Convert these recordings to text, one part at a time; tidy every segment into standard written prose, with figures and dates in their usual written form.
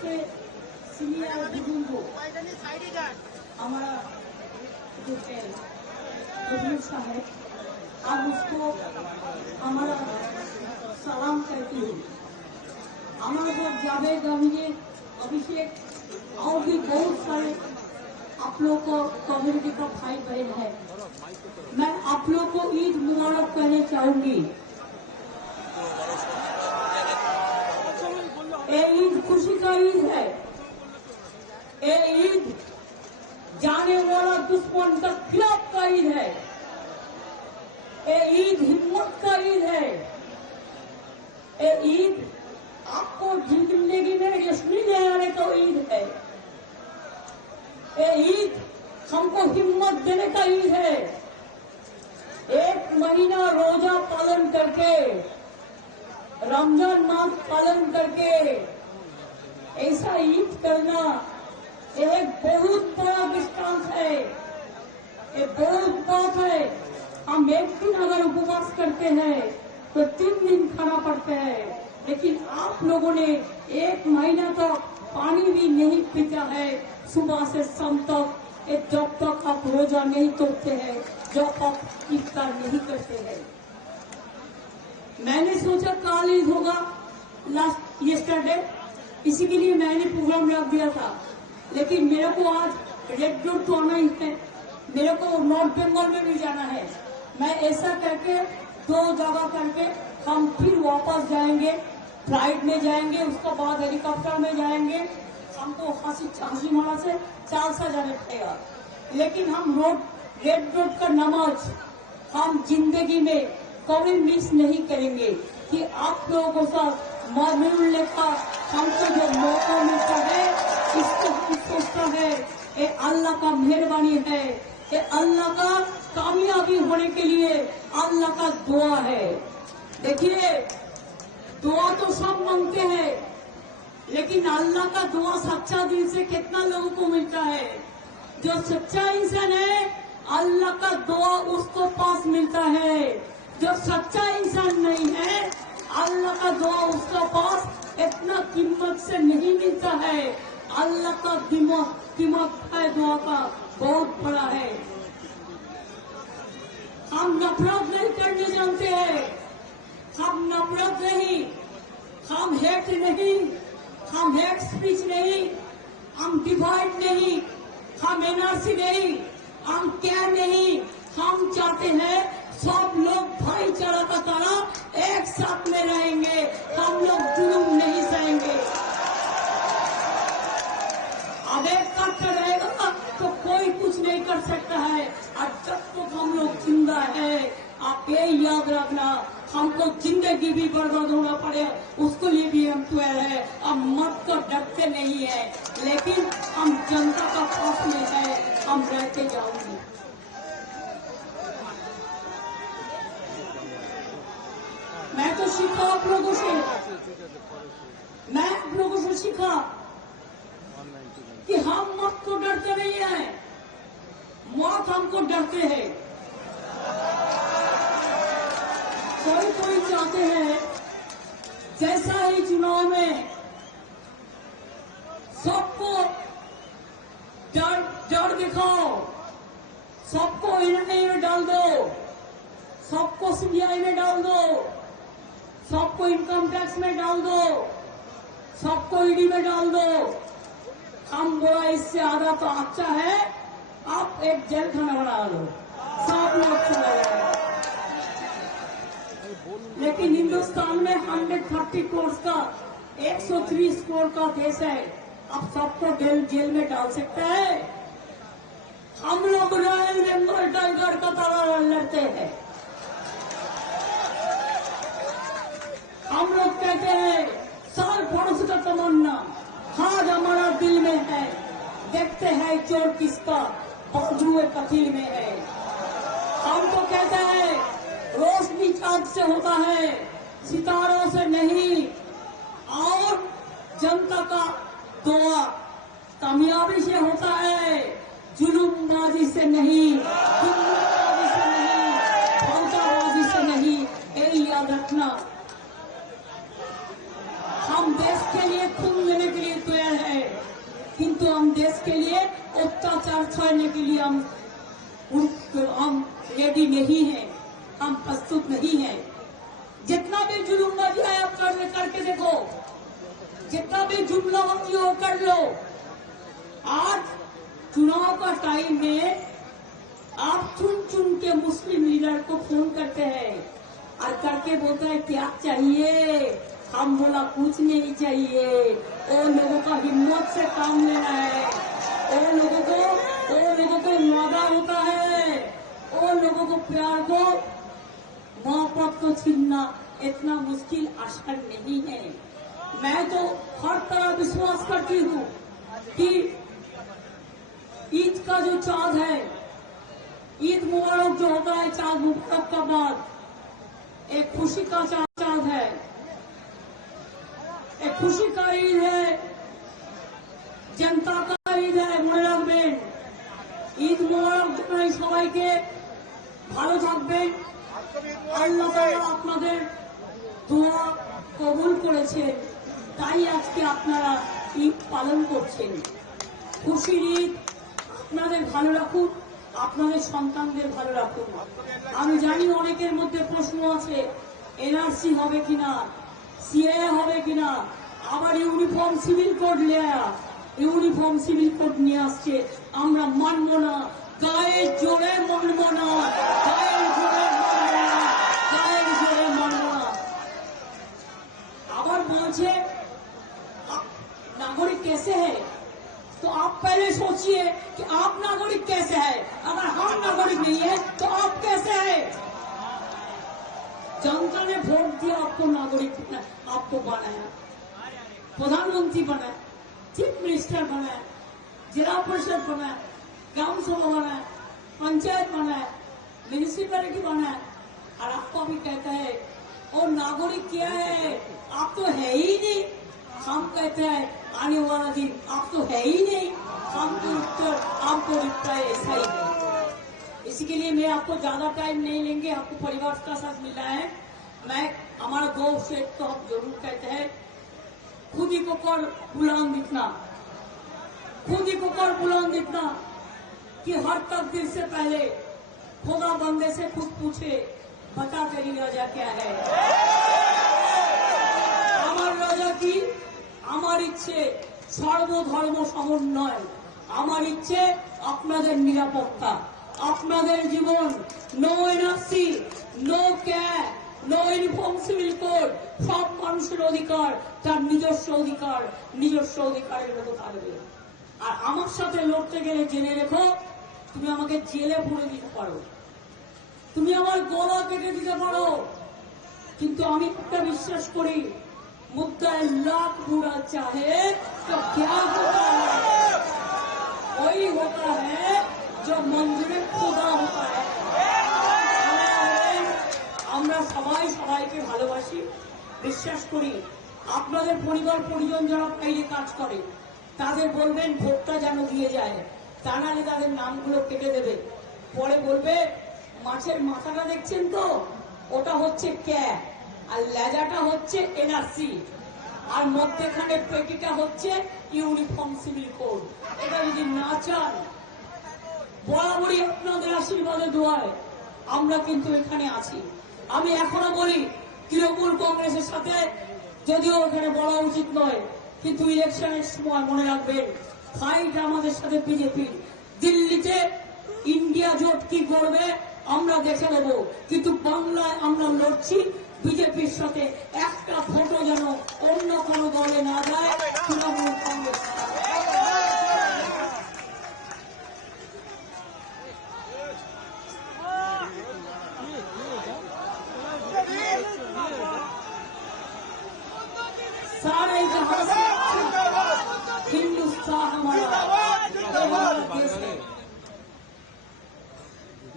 सबसे सीनियर बुजुर्गों हमारा जो है बुजुर्ग साहब, अब उसको हमारा सलाम करती हूँ। हमारे साथ जावेद अभिषेक और भी बहुत सारे आप लोग को कम्युनिटी का भाई बहन है। मैं आप लोग को ईद मुबारक कहना चाहूंगी। ये ईद खुशी का ईद है। ये ईद जाने वाला दुश्मन के खिलाफ का ईद है। ये ईद हिम्मत का ईद है। ये ईद आपको जिंदगी में रोशनी ले आने का ईद है। ये ईद हमको हिम्मत देने का ईद है। एक महीना रोजा पालन करके, रमजान मास पालन करके ऐसा ईद करना एक बहुत बड़ा दृष्टांत है। ये बहुत बात है। हम एक दिन अगर उपवास करते हैं तो 3 दिन खाना पड़ता है, लेकिन आप लोगों ने एक महीना तक पानी भी नहीं पीता है सुबह से शाम तक। जब तक आप रोजा नहीं तोड़ते हैं, जब आप इफ्तार नहीं करते हैं। मैंने सोचा कल ईद होगा लास्ट यस्टरडे, इसी के लिए मैंने प्रोग्राम रख दिया था, लेकिन मेरे को आज रेड रोड तो आना ही है। मेरे को नॉर्थ बंगाल में भी जाना है। मैं ऐसा करके 2 जगह करके हम फिर वापस जाएंगे। फ्लाइट में जाएंगे, उसके बाद हेलीकॉप्टर में जाएंगे। हमको झांसी मारा से 4 से जाने पड़ेगा, लेकिन हम रेड रोड का नमाज हम जिंदगी में कभी मिस नहीं करेंगे। कि आप लोगों को साथ मिलने का हमको जो मौका मिलता है, इसको हम सोचता है ये अल्लाह का मेहरबानी है। ये अल्लाह का कामयाबी होने के लिए अल्लाह का दुआ है। देखिए, दुआ तो सब मांगते हैं, लेकिन अल्लाह का दुआ सच्चा दिल से कितना लोगों को मिलता है। जो सच्चा इंसान है, अल्लाह का दुआ उसको पास मिलता है। जो सच्चा इंसान नहीं है, अल्लाह का दुआ उसका पास इतना कीमत से नहीं मिलता है। अल्लाह का दिमाग है दुआ का बहुत बड़ा है। हम नफरत नहीं करने जानते हैं। हम नफरत नहीं, हम हेट नहीं, हम हेट स्पीच नहीं, हम डिवाइड नहीं, हम एनआरसी नहीं, हम क्या नहीं। हम चाहते हैं सब लोग भाईचारा का तरह एक साथ में रहेंगे। हम लोग जुल्म नहीं सहेंगे। अब एक साथ रहेगा तो कोई कुछ नहीं कर सकता है। और जब तक हम लोग जिंदा है, आप ये याद रखना, हमको जिंदगी भी बर्बाद होना पड़े उसको लिए भी हम तैयार है। हम मत तो डरते नहीं है, लेकिन हम जनता का पास में है, हम रहते जाऊंगी। मैं तो सीखा आप लोगों से, मैं आप लोगों से सीखा कि हम मौत को डरते नहीं है, मौत हमको डरते हैं। कोई चाहते हैं जैसा ही चुनाव में सबको डर दिखाओ, सबको एनआईए में डाल दो, सबको सीबीआई में डाल दो, सबको इनकम टैक्स में डाल दो, सबको ईडी में डाल दो। हम बोला इससे आधा तो अच्छा है, आप एक जेल खाना बना लो, सब लोग चले जाए। लेकिन हिंदुस्तान में 130 करोड़ का 130 करोड़ का देश है। अब सबको जेल में डाल सकता है? हम लोग रॉयल बंगाल टाइगर का तरह लड़ते हैं। हम लोग कहते हैं साल पड़ोस का तमन्ना आज हमारा दिल में है। देखते हैं चोर किसका बाजुए कतील में है। हम तो कहते हैं रोशनी चांद से होता है, सितारों से नहीं। और जनता का दुआ कामयाबी से होता है, जुलूमबाजी से नहीं, जुलूमबाजी से नहीं, फौजाबाजी से नहीं। यही याद रखना। हम देश के लिए खून देने के लिए तैयार है, किंतु हम देश के लिए अत्याचार सहने के लिए हम रेडी नहीं है, हम प्रस्तुत नहीं है। जितना भी जुलूमबाजी है आप करके देखो, जितना भी जुमलाबाजी हो कर लो। आज चुनाव का टाइम में आप चुन चुन के मुस्लिम लीडर को फोन करते हैं और करके बोलते हैं क्या चाहिए। हम बोला कुछ नहीं चाहिए, वो लोगों का हिम्मत से काम लेना है, वो लोगों को वादा होता है, वो लोगों को प्यार को मोहब्बत को छीनना इतना मुश्किल आसान नहीं है। मैं तो हर तरह विश्वास करती हूँ कि ईद का जो चाँद है, ईद मुबारक जो होता है, चाँद मुबारक का बाद एक खुशी का चाँद है, एक खुशी का ईद है, जनता का ईद है। মনে রাখবেন, ঈদ মুবারক জানাই সবাইকে, ভালো থাকবেন। আল্লাহ তাআলা আপনাদের দোয়া কবুল করেছেন, তাই আজকে আপনারা ঈদ পালন করছেন। খুশির ঈদ আপনাদের ভালো রাখুন, আপনাদের সন্তানদের ভালো রাখুন। আমি জানি অনেকের মধ্যে প্রশ্ন আছে, এনআরসি হবে কিনা, সিএএ হবে কিনা, আবার uniform civil code uniform civil code নিয়ে আসছে, আমরা মানব না, গায়ের জোরে মানব না, গায়ের জোরে মানব না, গায়ের জোরে মানব না। আবার বলছে नागरिक कैसे है, तो आप पहले सोचिए कि आप नागरिक कैसे है। अगर हम नागरिक नहीं है तो आप कैसे है। जनता ने वोट दिया, आपको नागरिक आपको बनाया, प्रधानमंत्री बनाया, चीफ मिनिस्टर बनाया, जिला परिषद बनाया, ग्राम सभा बनाया, पंचायत बनाया, म्यूनिसिपैलिटी बनाया, और आपको अभी कहता है और नागरिक क्या है, आप तो है ही नहीं। हम कहते हैं आने वाला दिन आप तो है ही नहीं, हमको उत्तर आपको रिप्लाई ऐसा ही है। इसी के लिए मैं आपको ज्यादा टाइम नहीं लेंगे, आपको परिवार का साथ मिलना है। मैं हमारा दो शेर तो हम जरूर कहते हैं, खुद ही को कर बुलंद इतना, खुद ही को कर बुलंद इतना कि हर तकदीर से पहले खुदा बंदे से खुद पूछे, बता तेरी राजा क्या है। আমার রাজা কি, আমার ইচ্ছে সর্বধর্ম সমন্বয়, আমার ইচ্ছে আপনাদের নিরাপত্তা, আপনাদের জীবন, no NRC, no CAB, no uniform civil code, সব মানুষের অধিকার, তার নিজস্ব অধিকার, নিজস্ব অধিকারের মতো থাকবে। আর আমার সাথে লড়তে গেলে জেনে রেখো, তুমি আমাকে জেলে পুরে দিতে পারো, তুমি আমার গলা কেটে দিতে পারো, কিন্তু আমি একটা বিশ্বাস করি, मुद्दा लाख बुरा चाहे तो क्या होता है, वही होता है जो मंजूर खुदा होता है। আমরা সবাই সবাইকে ভালোবাসি, বিশ্বাস করি। আপনাদের পরিবার পরিজন যারা বাইরে কাজ করে তাদের বলবেন ভোটটা যেন দিয়ে যায়, তা নাহলে তাদের নামগুলো কেটে দেবে। পরে বলবে মাছের মাথাটা দেখছেন তো, ওটা হচ্ছে ক্যাব, আর লেজাটা হচ্ছে এনআরসি, আর মধ্যখানে পেটিটা হচ্ছে ইউনিফর্ম সিভিল কোড। এটা যদি না চান, বরাবরই আপনাদের আশীর্বাদে দোয়ায় আমরা কিন্তু এখানে আছি। আমি এখনো বলি, তৃণমূল কংগ্রেসের সাথে, যদিও এখানে বলা উচিত নয়, কিন্তু ইলেকশনের সময় মনে রাখবেন ফাইট আমাদের সাথে বিজেপির। দিল্লিতে ইন্ডিয়া জোট কি করবে আমরা দেখে নেব, কিন্তু বাংলায় আমরা লড়ছি বিজেপির সাথে। একটা ভোটও যেন অন্য কোনো দলে না যায়, তৃণমূল কংগ্রেস। सारे जहां से हिंदुस्तान हमारा देश है।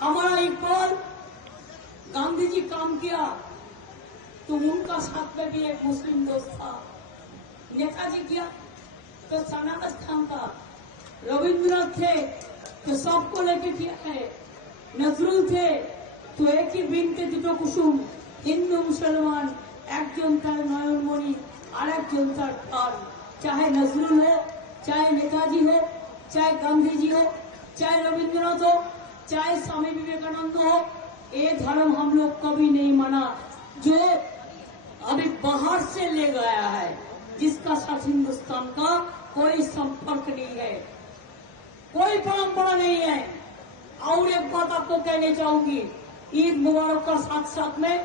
हमारा इकबाल गांधी जी काम किया तो उनका साथ में भी एक मुस्लिम दोस्त था। नेताजी किया तो सनातन खान था, रविंद्रनाथ थे तो सबको लेके किया है, नजरुल थे तो एक ही बिनते दुटो कुसुम, हिंदू मुसलमान একজন তার নয়নমণি আরেকজন তার প্রাণ, চাহে নজরুল हो, चाहे नेताजी हो, चाहे गांधी जी हो, चाहे रविंद्रनाथ हो, चाहे स्वामी विवेकानंद हो, ये धर्म हम लोग कभी नहीं माना जो अभी बाहर से ले गया है, जिसका साथ हिंदुस्तान का कोई संपर्क नहीं है, कोई परंपरा नहीं है। और एक बात आपको कहने चाहूंगी, ईद मुबारक का साथ साथ में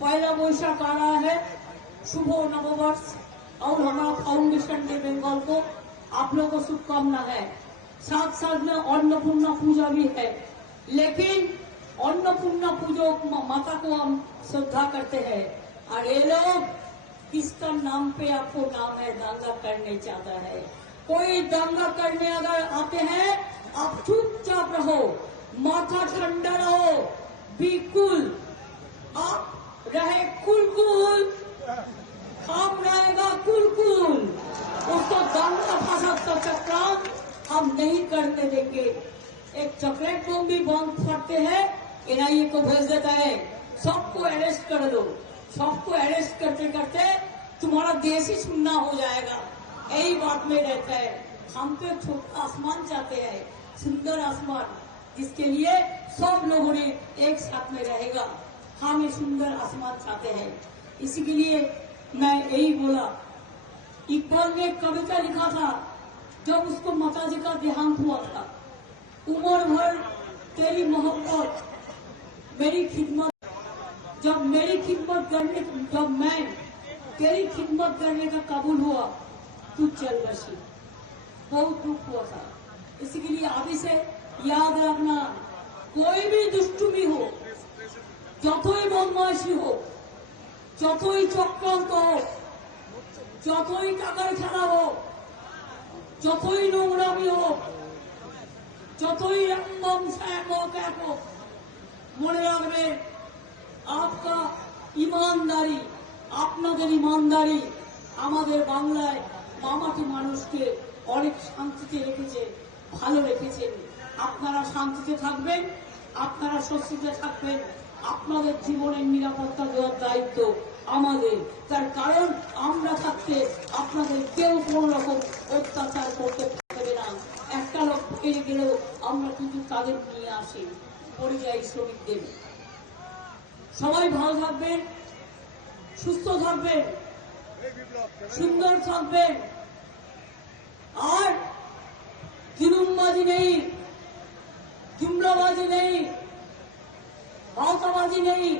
पहला वैशाख आ रहा है, शुभ नववर्ष, और हमारा फाउंडेशन डे बंगाल को आप लोगों को शुभकामना है। साथ साथ में अन्नपूर्णा पूजा भी है, लेकिन अन्नपूर्णा पूजा माता को हम श्रद्धा करते हैं, और ये लोग किसका नाम पे आपको नाम है दंगा करने चाहता है। कोई दंगा करने अगर आते हैं, आप चुपचाप रहो, माथा ठंडा रहो, बिल्कुल आप रहे कुल, काम रहेगा कुल, उसको दंगा फसाद का चक्रांत हम नहीं करने देंगे। एक चॉकलेट बम भी बम फटते हैं, एनआईए को भेज देता है, सबको अरेस्ट कर दो, सबको अरेस्ट करते करते तुम्हारा देश ही सुनना हो जाएगा, यही बात में रहता है। हम तो एक छोटा आसमान चाहते हैं, सुंदर आसमान, जिसके लिए सब लोगों ने एक साथ में रहेगा। हम ये सुंदर आसमान चाहते हैं, इसी के लिए मैं यही बोला। इकबाल ने एक कविता लिखा था, जब उसको माताजी का देहांत हुआ था, उम्र भर तेरी मोहब्बत मेरी खिदमत, जब मैं तेरी खिदमत करने का काबुल हुआ, तू चल बसी। बहुत दुख हुआ था, इसी के लिए अभी से याद रखना, कोई भी दुष्टुमी हो, যতই বদমাইশি হোক, যতই চক্রান্ত হোক, যতই টাকার খেলা হোক, যতই নোংরামি হোক, যতই একদম এক হোক, মনে রাখবেন आपका ईमानदारी, আপনাদের ईमानदारी আমাদের বাংলায় মামাটি মানুষকে অনেক শান্তিতে রেখেছে, ভালো রেখেছেন। আপনারা শান্তিতে থাকবেন, আপনারা স্বস্তিতে থাকবেন, আপনাদের জীবনের নিরাপত্তা দেওয়ার দায়িত্ব আমাদের। তার কারণ আমরা থাকতে আপনাদের কেউ কোন রকম অত্যাচার করতে পারবে না। একটা লোক ফিরে গেলেও আমরা কিন্তু তাদের নিয়ে আসি, পরিযায়ী শ্রমিকদের। সবাই ভালো থাকবেন, সুস্থ থাকবেন, সুন্দর থাকবেন, আর জুলুমবাজি নেই, जुमलाबाजी नहीं, भावताबाजी नहीं,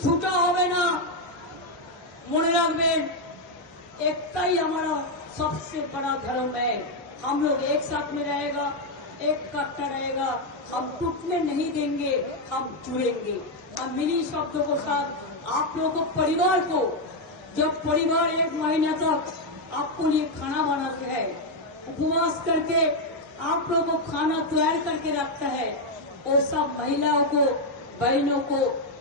छूटा होवे ना। मन रखबें, एकता ही हमारा सबसे बड़ा धर्म है। हम लोग एक साथ में रहेगा, एक करता रहेगा, हम टूटने नहीं देंगे, हम जुड़ेंगे। हम इन्हीं शब्दों के साथ आप लोगों को, परिवार को, जब परिवार एक महीने तक आपको लिए खाना बनाते हैं, उपवास करके आप लोगों को खाना तैयार करके रखता है, और सब महिलाओं को, बहनों को,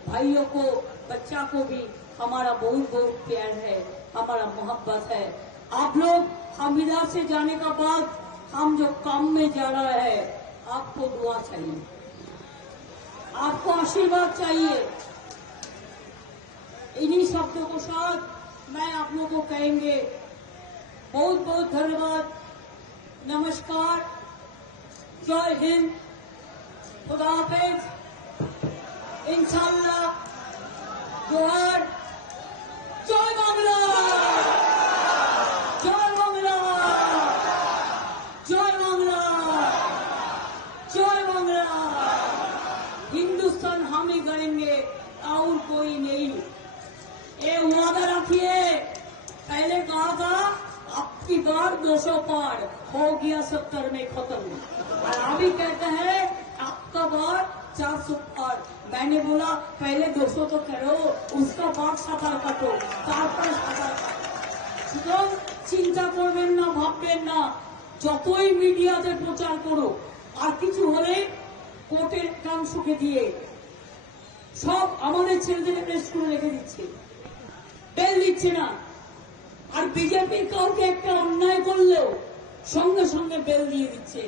भाइयों को, बच्चा को भी हमारा बहुत बहुत प्यार है, हमारा मोहब्बत है। आप लोग, हम इधर से जाने का बाद हम जो काम में जा रहा है, आपको दुआ चाहिए, आपको आशीर्वाद चाहिए। इन्हीं शब्दों के साथ मैं आप लोगों को कहेंगे बहुत बहुत धन्यवाद, नमस्कार, जय हिंद, खुदा हाफिज, इंशाल्लाह, जोहार, जय बांग्ला, जय बांग्ला, जय बांग्ला, जय बांग्ला। हिंदुस्तान हम ही करेंगे और कोई नहीं, ये वादा रखिए। पहले कहा था आपकी बार 200 पार हो गया, 70 में खत्म, और अभी कहते हैं आपका बार 400 पार। मैंने बोला पहले 200 तो करो, उसका बाद 7 काटो, তারপরে 7 সুতরাং চিন্তা করবেন না, ভাববেন না, যতই মিডিয়াতে প্রচার করো, আর কিছু হলে কোর্টের একাংশকে দিয়ে সব আমাদের ছেলেদের স্কুলে রেখে দিচ্ছে, বেল দিচ্ছে না। আর বিজেপির কাউকে একটা অন্যায় করলেও সঙ্গে সঙ্গে বেল দিয়ে দিচ্ছে।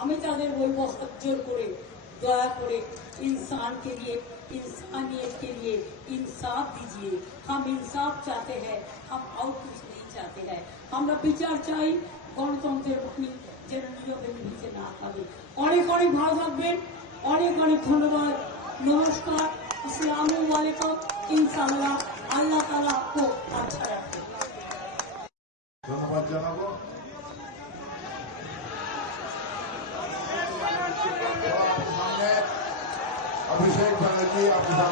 আমি তাদের বলবো হাত জোর করে, দয়া করে इंसान के लिए इंसानियत के लिए इंसाफ दीजिए। हम इंसाफ चाहते हैं, हम और कुछ नहीं चाहते हैं। আমরা বিচার চাই, গণতন্ত্রের ভূমি যেন নীরবে নিভৃতে না হবে। অনেক অনেক ভালো থাকবেন, অনেক অনেক ধন্যবাদ। নমস্কার, আসসালামু আলাইকুম। ইনশাআল্লাহ আল্লাহ তাআলা आपको अच्छा रखे। ধন্যবাদ জানাবো। সামনে অভিষেক ব্যানার্জি আপনার